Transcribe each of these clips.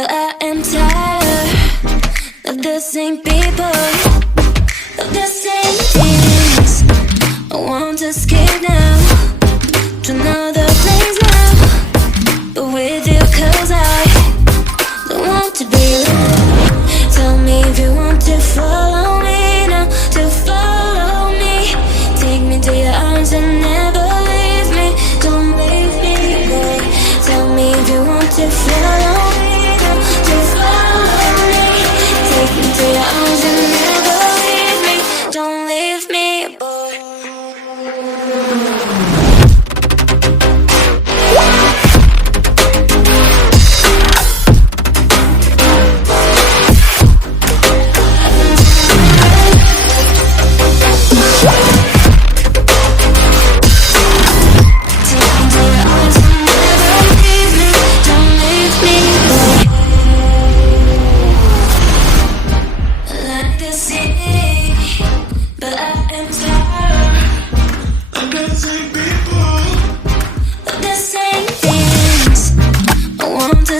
but I am tired of the same people, of the same things. I want to escape now to another place now, but with you, 'cause I don't want to be alone. Tell me if you want to follow me now, to follow me. Take me to your arms and never leave me. Don't leave me, boy. Tell me if you want to follow me now, to follow me. Take me to your arms and never leave me. Don't leave me, boy.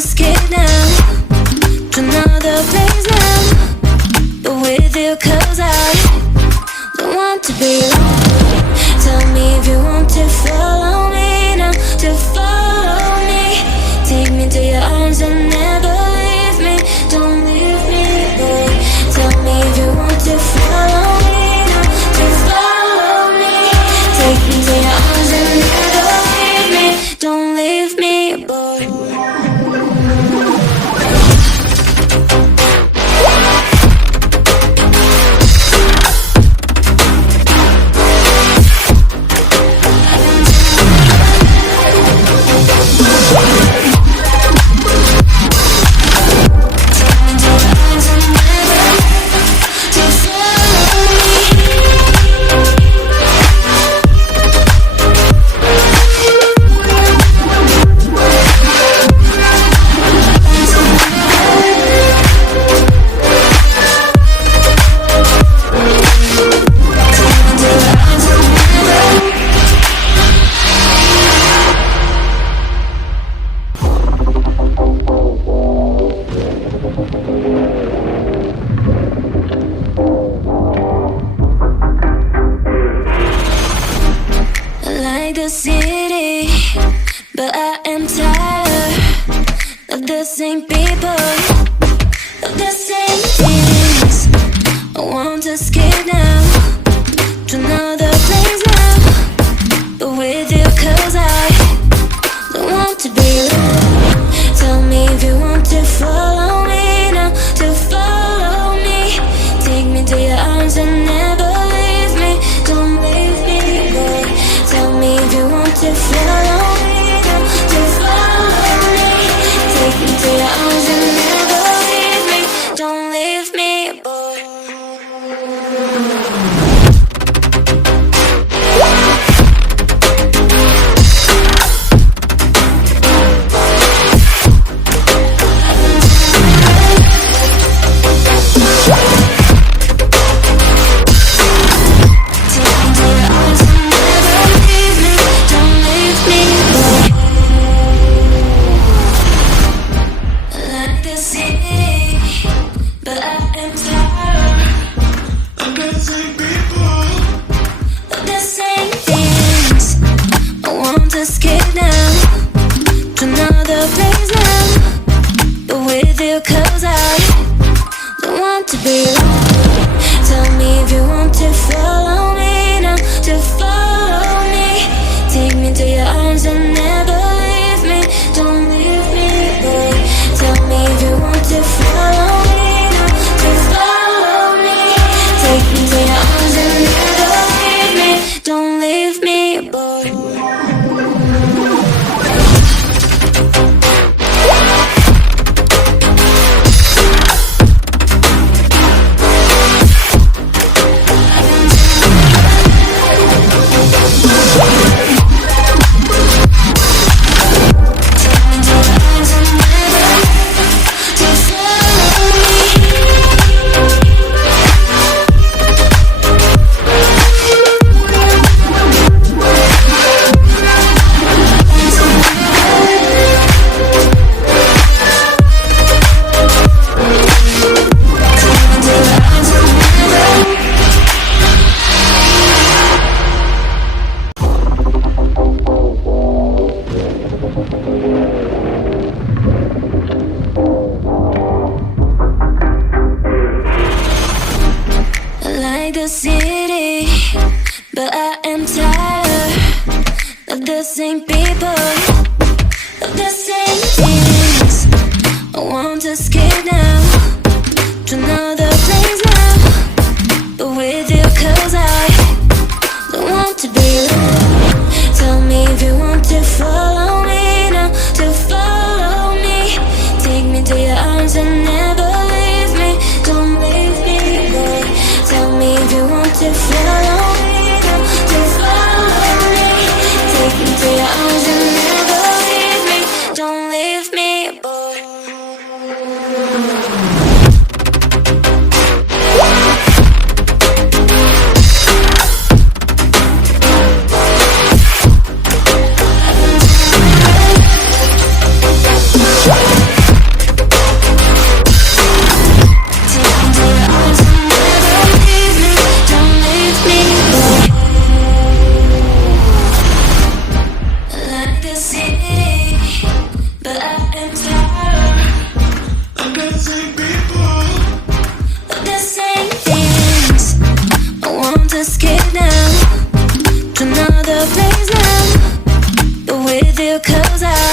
Escape now to another place now, but with you, 'cause I don't want to be alone. Tell me if you want to follow me now, to follow me. Take me to your arms and never leave me. Don't leave me, boy. Tell me if you want to follow me now, to follow me. Take me to your arms and never leave me. Don't leave me, boy. The city, but I am tired of the same people, of the same things. I want to escape now to another place now, but with you, 'cause I don't want to be alone. Tell me if you want to follow me now, to follow me. Take me to your arms and never leave me. Don't leave me, boy. Tell me if you want to follow me now, to follow me. Take me to your arms and never leave me. Don't leave me, boy. want to escape now to another place now, but with you 'cause I don't want to be alone. Tell me if you want to follow me now, to follow me. Take me to your arms and never leave me. Don't leave me, boy. Tell me if you want to follow me now, to follow me. Take me to your arms and never leave me. Don't leave me, boy. Escape now to another place now, but with you 'cause I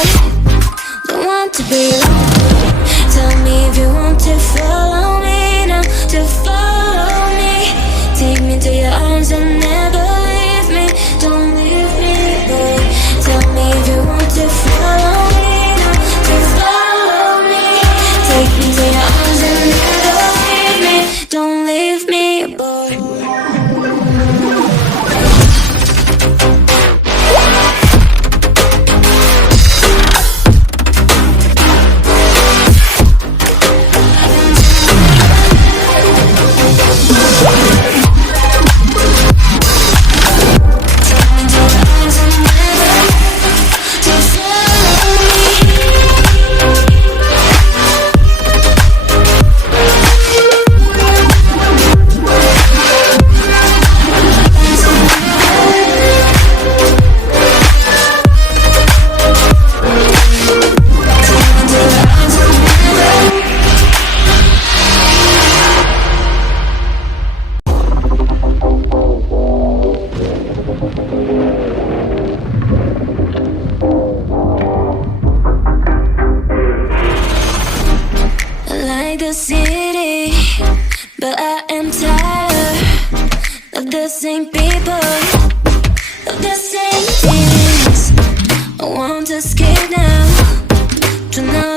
don't want to be alone. Tell me if you want to follow me now, to follow me. Take me to your arms and never leave me. Don't leave me, boy. Tell me if you want to follow me now, to follow me. Take me to your arms and never leave me. Don't leave me, boy. The city, but I am tired of the same people, of the same things. I want to escape now to know